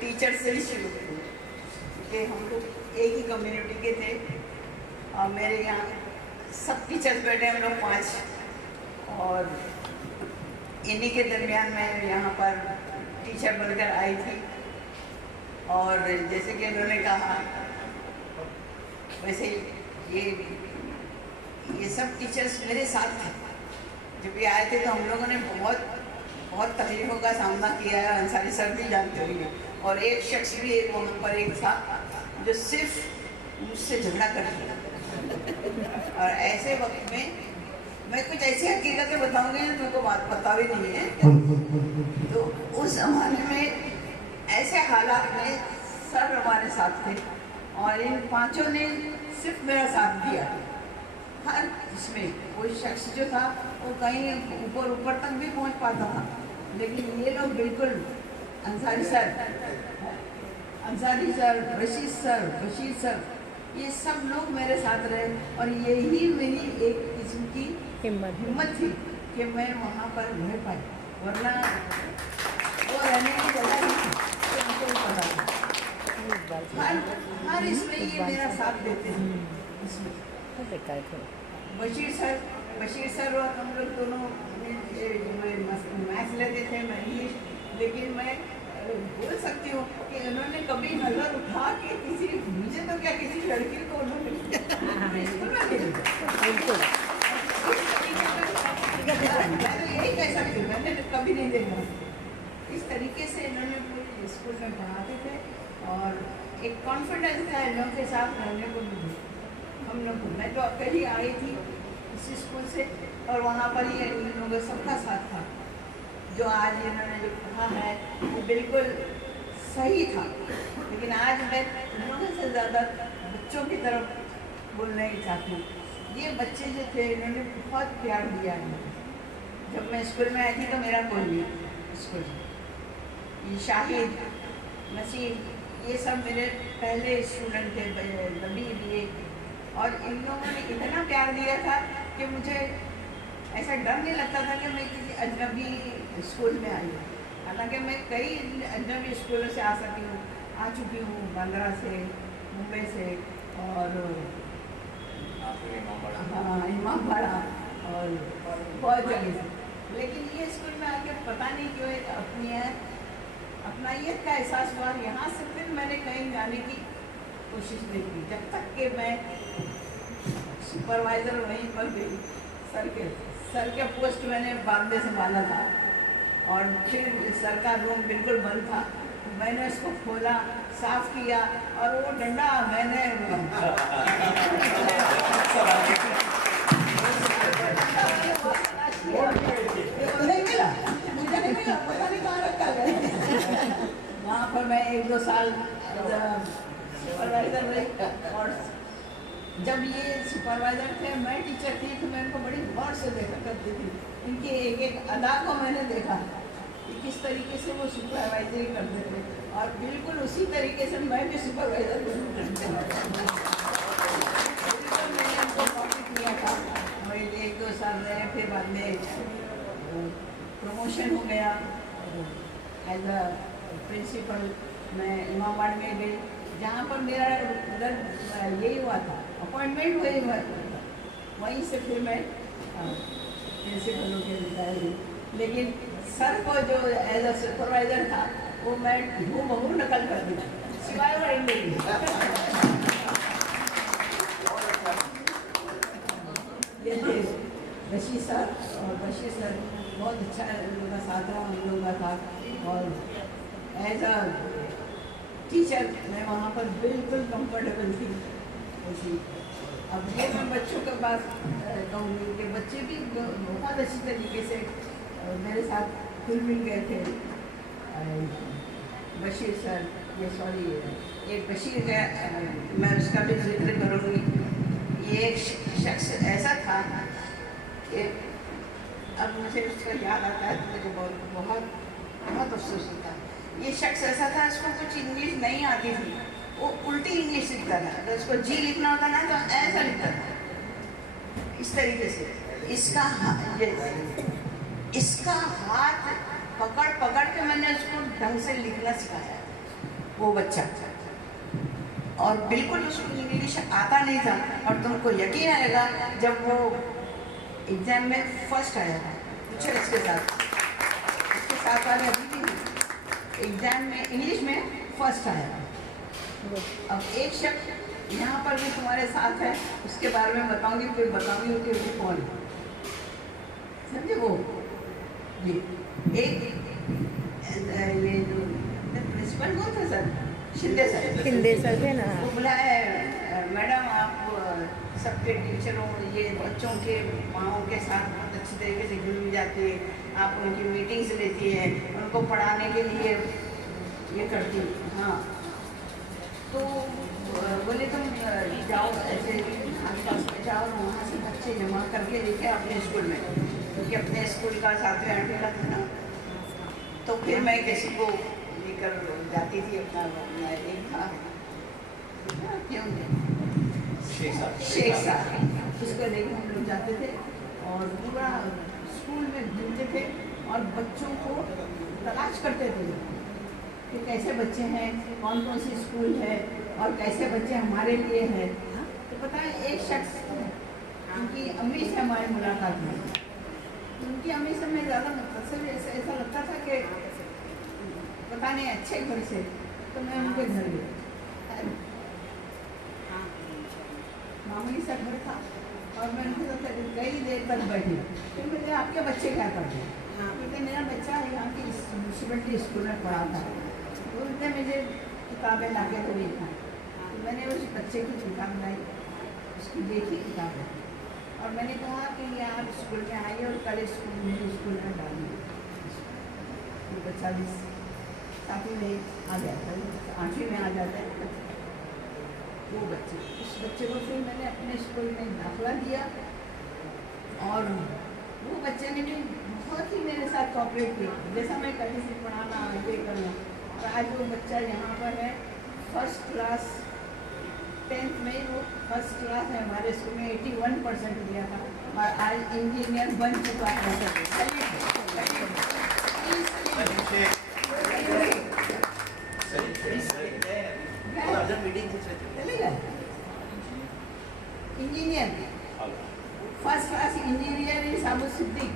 Teacher से ही शुरू करूँ कि हम लोग एक ही कम्युनिटी के थे और मेरे यहाँ सब टीचर्स बैठे हम लोग 5 और इन्हीं के दरमियान मैं यहाँ पर टीचर बनकर आई थी। और जैसे कि उन्होंने कहा वैसे ये सब टीचर्स मेरे साथ थे। जब ये आए थे तो हम लोगों ने बहुत तकलीफ़ों का सामना किया है, अंसारी सर भी जानते होंगे। और एक शख्स भी वहाँ पर एक था जो सिर्फ मुझसे झगड़ा कर दिया। और ऐसे वक्त में मैं कुछ ऐसी हकीकतें बताऊंगी जो तुमको बात पता भी नहीं है। तो उस ज़माने में ऐसे हालात में सर हमारे साथ थे और इन 5 ने सिर्फ मेरा साथ दिया हर इसमें। वो शख्स जो था वो कहीं ऊपर तक भी पहुंच पाता था, लेकिन ये लोग बिल्कुल अंसारी सर, बशीर सर, ये सब लोग मेरे साथ रहे। और यही मेरी एक किस्म की हिम्मत थी कि मैं वहाँ पर रह पाई, वरना वो रहने की जगह नहीं थी, उनको पता था। हर इसमें ये मेरा साथ देते हैं। इसमें बशीर सर और हम लोग दोनों मैथ्स लेते थे, मैं इंग्लिश, लेकिन मैं बोल सकती हूँ कि उन्होंने कभी नज़र उठा के मुझे तो क्या किसी लड़की को उन्होंने यही कह सकती हूँ, मैंने कभी नहीं देखा। इस तरीके से इन्होंने पूरे स्कूल में पढ़ाते थे और एक कॉन्फिडेंस था इन लोगों के साथ रहने को भी। हम लोग मैं तो अकेली आई थी इसी स्कूल से और वहाँ पर ये इन लोगों सबका साथ था। जो आज इन्होंने जो कहा है वो बिल्कुल सही था, लेकिन आज मैं लोगों से ज़्यादा बच्चों की तरफ बोलना ही चाहती हूँ। ये बच्चे जो थे इन्होंने बहुत प्यार दिया है। जब मैं स्कूल में आई थी तो मेरा कोई नहीं स्कूल, ये शाहिद, नसीब, ये सब मेरे पहले स्टूडेंट थे, नबील ये। और इन लोगों ने इतना प्यार दिया था कि मुझे ऐसा डर नहीं लगता था कि मैं किसी अजनबी स्कूल में आई हूँ। हालांकि मैं कई अजनबी स्कूलों से आ चुकी हूँ, बांद्रा से, मुंबई से और इमामबाड़ा और बहुत जगह से, लेकिन ये स्कूल में आके पता नहीं क्यों एक अपनाइयत का एहसास हुआ। यहाँ से फिर मैंने कहीं जाने की कोशिश नहीं की जब तक कि मैं सुपरवाइज़र वहीं पर गई। सर के पोस्ट मैंने बाद में संभाला था और फिर सर का रूम बिल्कुल बंद था। मैंने उसको खोला, साफ किया और वो डंडा मैंने नहीं मिला, मुझे नहीं मिला, पता नहीं कहाँ रखा गया। वहाँ पर मैं 1-2 साल सुपरवाइज़र रही और जब ये सुपरवाइज़र थे मैं टीचर थी तो मैं इनको बड़ी गौर से देखा करती थी। इनके एक अदा को मैंने देखा कि किस तरीके से वो सुपरवाइजरी करते थे और बिल्कुल उसी तरीके से मैं भी सुपरवाइज़र मैंने उनको कॉपी किया था। और 1-2 साल रहे, फिर बाद में प्रमोशन हो गया एज अ प्रिंसिपल। मैं इमामबाड़ा में गई जहाँ पर मेरा उधर यही हुआ था, अपॉइंटमेंट हुए हुआ था। वहीं से फिर मैं प्रिंसिपल के रिटायर हुई, लेकिन सर को जो एज अ सुपरवाइज़र था वो मैं हूबहू नकल कर दी, सिवाय वो इंग्लिश। ये थे बशीर सर और बशीर सर बहुत अच्छा उनका साथ रहा हम लोगों का था। और एज अ टीचर मैं वहाँ पर बिल्कुल कंफर्टेबल थी उसी। अब ये मैं बच्चों के पास कहूँगी कि बच्चे भी बहुत अच्छी तरीके से मेरे साथ खुल मिल गए थे। बशीर सर, ये सॉरी एक बशीर है, मैं उसका भी जिक्र करूँगी। ये एक शख्स ऐसा था कि अब मुझे उसका याद आता है तो मुझे बहुत अफसोस होता है। ये शख्स ऐसा था, इसको कुछ इंग्लिश नहीं आती थी, वो उल्टी इंग्लिश लिखता था। अगर उसको जी लिखना होता ना तो ऐसा लिखता था, इस तरीके से। इसका हाथ पकड़ के मैंने उसको ढंग से लिखना सिखाया। वो बच्चा, और बिल्कुल उसको इंग्लिश आता नहीं था। और तुमको यकीन आएगा जब वो एग्जाम में फर्स्ट आया था, पूछो इसके साथ वाले अभी भी एग्जाम में इंग्लिश में फर्स्ट आया। अब एक शख्स यहाँ पर भी तुम्हारे साथ है, उसके बारे में बताऊंगी, फिर बताऊंगी कि वो कौन है, समझे? वो जी एक ये जो प्रिंसिपल कौन था सर, शिंदे सर थे ना। वो बोला है मैडम आप सबके टीचरों ये बच्चों के माओं के साथ बहुत अच्छी तरीके से जुड़ जाती है, आप उनकी मीटिंग्स लेती है, उनको पढ़ाने के लिए ये करती है। हाँ तो बोले तुम जाओ ऐसे आसपास में जाओ, वहाँ से बच्चे जमा करके लेके अपने स्कूल में, क्योंकि अपने स्कूल का 7वें 8वें का था ना, तो फिर मैं किसी को लेकर जाती थी। अपना एक था क्यों शेख साहब, उसको लेकर हम लोग जाते थे और पूरा स्कूल में घूमते थे और बच्चों को तलाश करते थे कि कैसे बच्चे हैं, कौन कौन सी स्कूल है और कैसे बच्चे हमारे लिए हैं। तो पता है एक शख्स उनकी अम्मी से हमारी मुलाकात हुई, उनकी अम्मी से मैं ज़्यादा मुतासिर, ऐसा लगता था कि पता नहीं अच्छे घर से, तो मैं उनके घर गई, मामूली सा घर था और मैं उनके साथ कई देर तक बैठी। फिर मुझे आपके बच्चे क्या करते हैं? क्योंकि मेरा बच्चा यहाँ की म्यूनसिपलिटी स्कूल में पढ़ा था, तो उनने मुझे किताबें ला के तो देखा, तो मैंने उस बच्चे की किताब लाई, उसकी देखी किताबें, और मैंने कहा कि ये आप स्कूल में आइए और कल स्कूल में डालिए। बच्चा भी 7वीं में आ जाता है, 8वीं में आ जाता है वो बच्चे। उस बच्चे को फिर मैंने अपने स्कूल में दाखिला दिया और वो बच्चे ने भी बहुत ही मेरे साथ कोऑपरेट किया, जैसा मैं कहती थी पढ़ाना ये करना। और आज वो बच्चा यहाँ पर है, फर्स्ट क्लास 10th में वो फर्स्ट क्लास है, हमारे स्कूल में 81% लिया था और आज इंजीनियर बन चुका है। Engineer first class engineer Sabu Siddique